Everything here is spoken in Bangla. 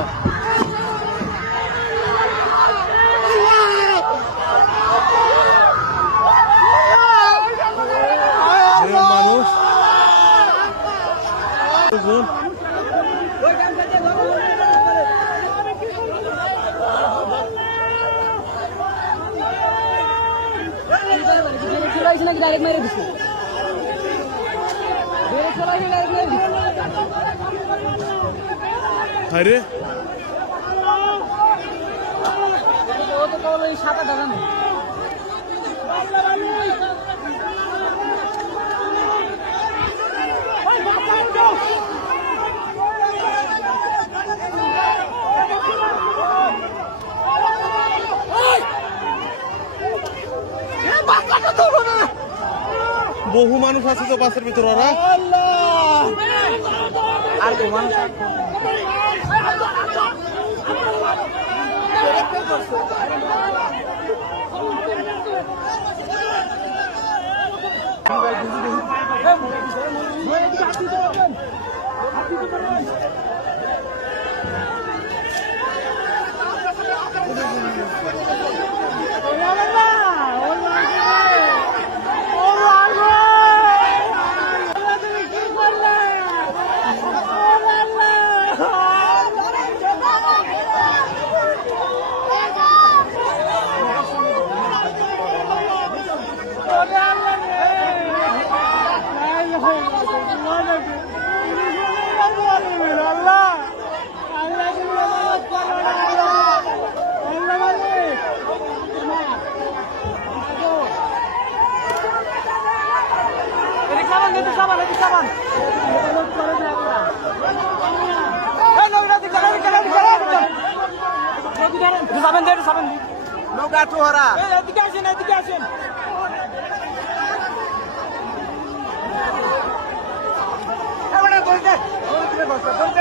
বন্ধুরা। মানুষ ডাইরেক্ট মেরে দিচ্ছে আরে ও তো কেবল ওই 7-8 টাকা নেই। বহু মানুষ আছে তো বাসের ভিতর ওরা আর তো মানুষ নৌকা টোহরা এদিকে আসেন এদিকে আসেন ধরতে